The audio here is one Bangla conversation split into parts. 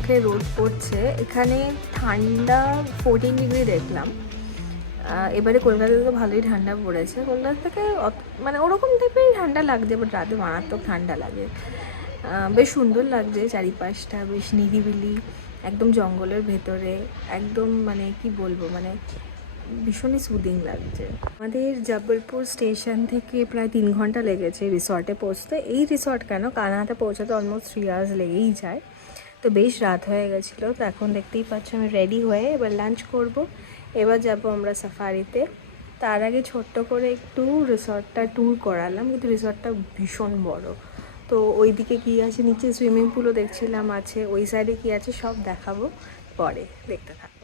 মুখে রোদ পড়ছে। এখানে ঠান্ডা 14 ডিগ্রি দেখলাম। এবারে কলকাতাতে তো ভালোই ঠান্ডা পড়েছে, কলকাতা থেকে মানে ওরকম টাইপেরই ঠান্ডা লাগছে, বাট রাতে মারাত্মক ঠান্ডা লাগে। বেশ সুন্দর লাগছে চারিপাশটা, বেশ নিরিবিলি, একদম জঙ্গলের ভেতরে, একদম মানে কি বলবো, মানে ভীষণই সুদিং লাগছে। আমাদের জবলপুর স্টেশন থেকে প্রায় 3 ঘন্টা লেগেছে রিসর্টে পৌঁছতে। এই রিসর্ট কেন, কানাডাতে পৌঁছাতে অলমোস্ট 3 আওয়ার্স লেগেই যায়। তো বেশ রাত হয়ে গেছিলো। তো এখন দেখতেই পাচ্ছি আমি রেডি হয়ে এবার লাঞ্চ করব, এবার যাব আমরা সাফারিতে। তার আগে ছোট্ট করে একটু রিসর্টটা ট্যুর করালাম, কিন্তু রিসর্টটা ভীষণ বড়। তো ওইদিকে কী আছে, নিচে সুইমিং পুলও দেখছিলাম আছে, ওই সাইডে কী আছে সব দেখাবো পরে, দেখতে থাকো।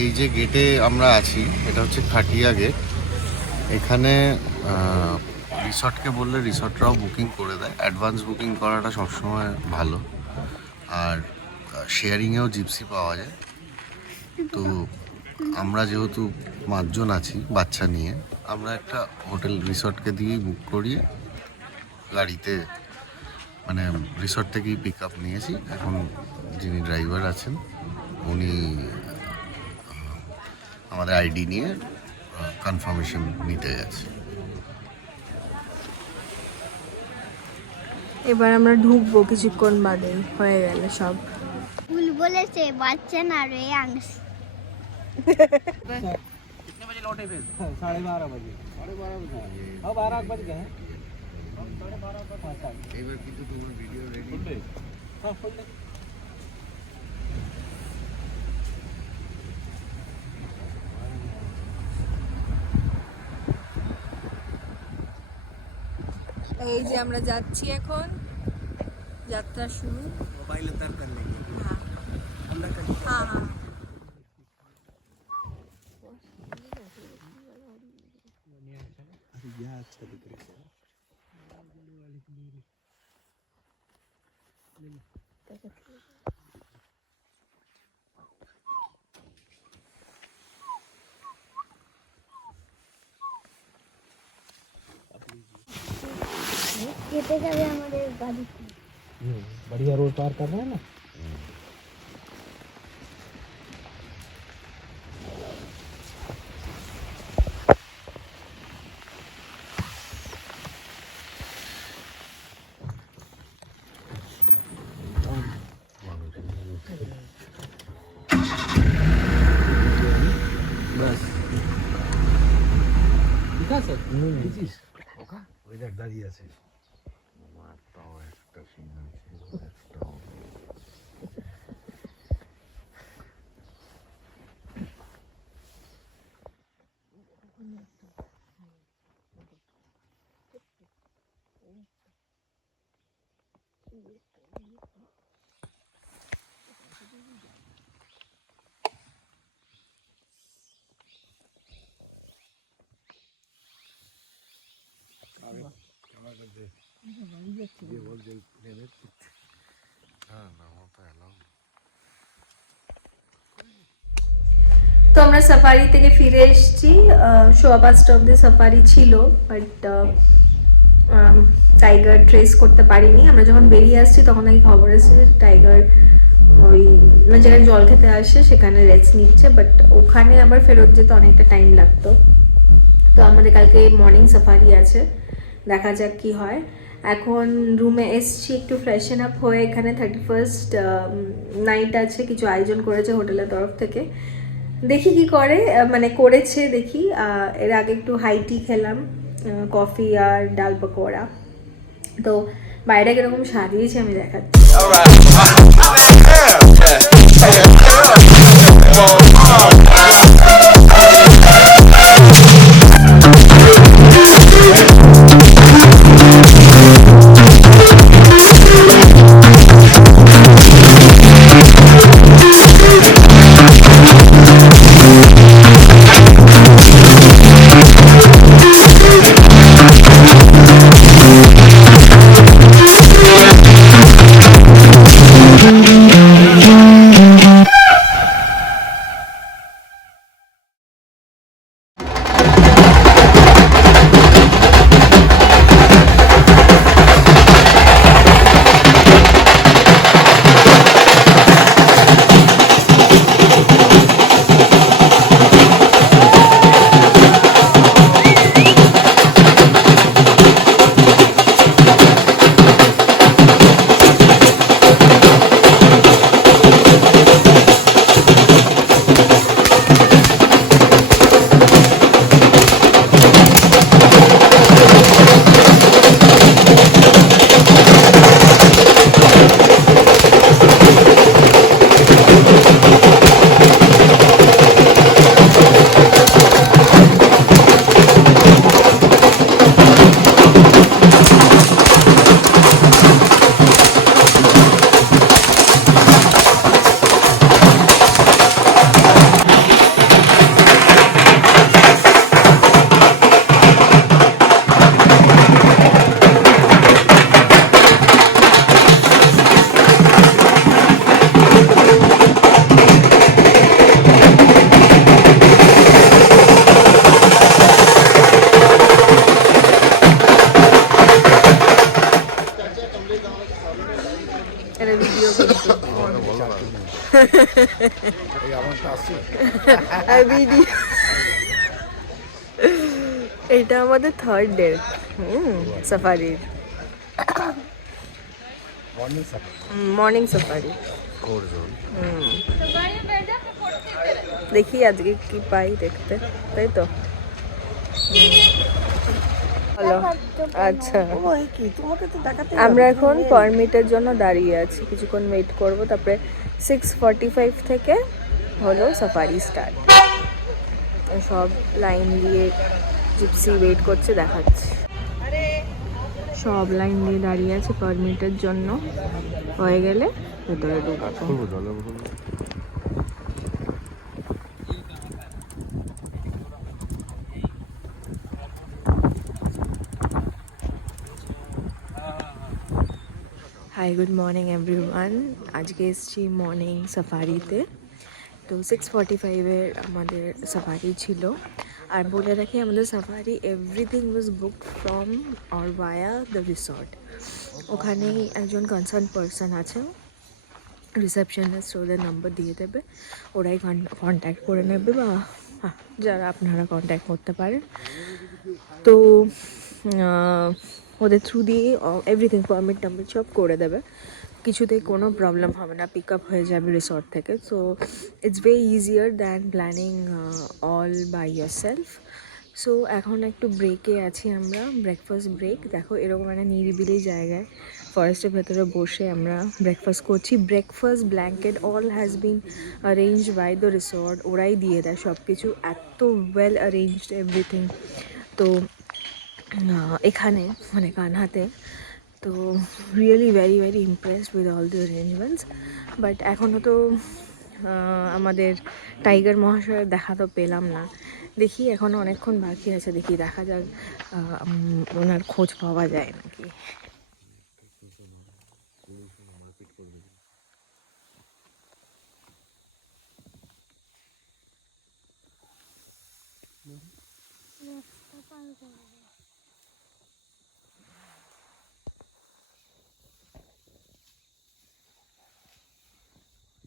এই যে গেটে আমরা আছি, এটা হচ্ছে খাটিয়া গেট। এখানে রিসর্টকে বললে রিসর্টরাও বুকিং করে দেয়। অ্যাডভান্স বুকিং করাটা সবসময় ভালো। আর শেয়ারিংয়েও জিপসি পাওয়া যায়। তো আমরা যেহেতু 5 জন আছি বাচ্চা নিয়ে, আমরা একটা হোটেল রিসর্টকে দিয়েই বুক করিয়ে গাড়িতে মানে রিসর্ট থেকেই পিক আপ নিয়েছি। এখন যিনি ড্রাইভার আছেন উনি আমাদের আইডি নিয়ে কনফার্মেশন নিতে গেছে। এবার আমরা ঢুকবো কিছুক্ষণ বাদে, হয়ে গেল সব। ভুল বলেছে, বাচ্চা না রে আংস। कितने बजे लौटे फिर? 12:30 बजे। 12:30 बजे। अब 12 बज गए हैं। हम 12:30 पर पहुंचा। এবার কিন্তু তোমার ভিডিও রেডি। हाँ फुल दे। এই যে আমরা যাচ্ছি এখন, যাত্রা শুরু। मोबाइल उतार कर लेंगे। हाँ अंदर कर। हाँ हाँ। ये अच्छा दिख रहा है। কেটে যাবে আমাদের গাড়ি। बढ़िया रोड पार कर रहे हैं ना। बस ঠিক আছে বুঝিস ওকা ওই দেখ দাঁড়িয়ে আছে। মাথাও একটা সিন আছে, তো আমরা সাফারি থেকে ফিরে এসেছি। 5:15 অব্দি সাফারি ছিল, বাট টাইগার ট্রেস করতে পারিনি। আমরা যখন বেরিয়ে আসছি তখন নাকি খবর এসেছে টাইগার ওই যেখানে জল খেতে আসে সেখানে রেস্ট নিচ্ছে, বাট ওখানে আবার ফেরত যেতে অনেকটা টাইম লাগতো। তো আমাদের কালকে মর্নিং সাফারি আছে, দেখা যাক কি হয়। এখন রুমে এসছি একটু ফ্রেশন আপ হয়ে। এখানে 31st নাইট আছে, কিছু আয়োজন করেছে হোটেলের তরফ থেকে, দেখি কি করে, মানে করেছে দেখি। এর আগে একটু হাই টি খেলাম, কফি আর ডাল পকোড়া। তো বাইরে কিরকম সাজিয়েছে আমি দেখাচ্ছি। ভিডিও এটা আমাদের থার্ড ডে সাফারির মর্নিং সাফারি। দেখি আজকে কি পাই দেখতে, তাই তো? হ্যালো, আচ্ছা আমরা এখন পারমিটের জন্য দাঁড়িয়ে আছি, কিছুক্ষণ ওয়েট করব, তারপরে 6:45 থেকে হলো সাফারি স্টার্ট। সব লাইন দিয়ে জিপসি ওয়েট করছে, দেখাচ্ছে। সব লাইন দিয়ে দাঁড়িয়ে আছে পারমিটের জন্য, হয়ে গেলে ভেতরে ঢুকাবো। Hi, good morning everyone. আজকে এসেছি মর্নিং সাফারিতে। তো 6:45-এর আমাদের সাফারি ছিল। আর বলে রাখি, আমাদের safari everything was booked from or via the resort. ওখানেই একজন কনসার্ন পারসন আছে, রিসেপশনিস্ট, ওদের নাম্বার দিয়ে দেবে, ওরাই কন্ট্যাক্ট করে নেবে, বা যারা আপনারা কন্ট্যাক্ট করতে পারেন। তো ওদের থ্রু দিয়ে এভরিথিং পারমিট টারমিট সব করে দেবে, কিছুতেই কোনো প্রবলেম হবে না, পিক আপ হয়ে যাবে রিসর্ট থেকে। So it's very easier than planning all by yourself. So এখন একটু ব্রেকে আছি আমরা, ব্রেকফাস্ট ব্রেক। দেখো এরকম একটা নিরিবিলি জায়গায় ফরেস্টের ভেতরে বসে আমরা ব্রেকফাস্ট করছি। Breakfast, blanket, all has been arrange by the resort. ওরাই দিয়ে দেয় সব কিছু, এত ওয়েল অ্যারেঞ্জড এভরিথিং। তো এখানে মানে কানহাতে, তো really very very impressed with all the arrangements. But এখনও তো আমাদের টাইগার মহাশয়ের দেখা তো পেলাম না। দেখি এখনও অনেকক্ষণ বাকি আছে, দেখি দেখা যাক ওনার খোঁজ পাওয়া যায় নাকি।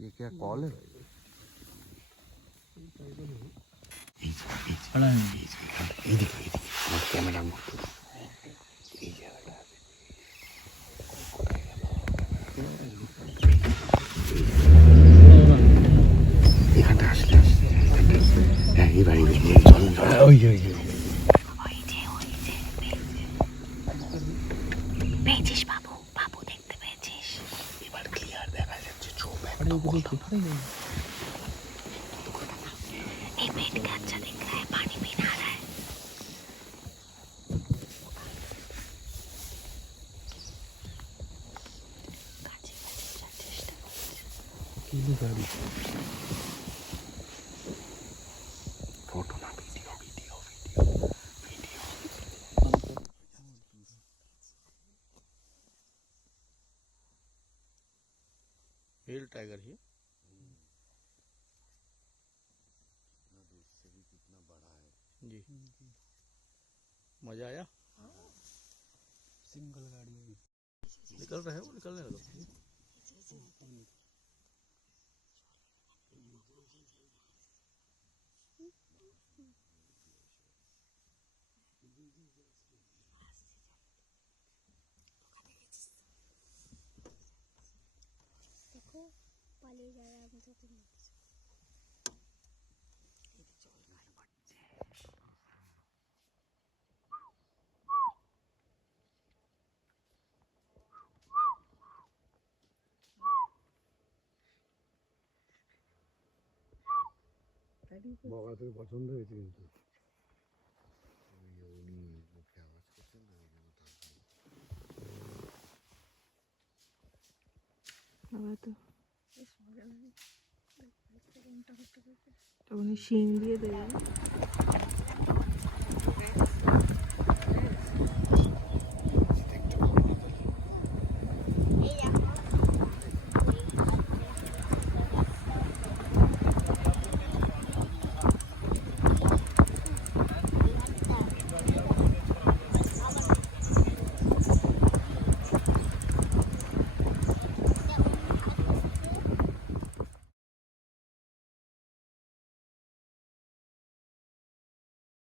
ये क्या कॉल है? कैमरा এখানটা আসলে এই বাড়ি পেয়েছিস বাবু, বাবু দেখতে পেয়েছিস? এবার ক্লিয়ার দেখা যাচ্ছে চোখ এই पेट का अच्छा दिख रहा है, पानी भी ना रहा है। फोटो ना वीडियो हिल टाइगर ही कितना बड़ा है जी। मजा आया? सिंगल गाड़ी निकल रहे हो, निकलने लगा। দেখো পালিয়ে যাবে, আমি তো তুমি বগা থেকে পছন্দ হয়েছে, কিন্তু উনি মুখে আওয়াজ করছেন না, তো উনি শিং দিয়ে দেবেন।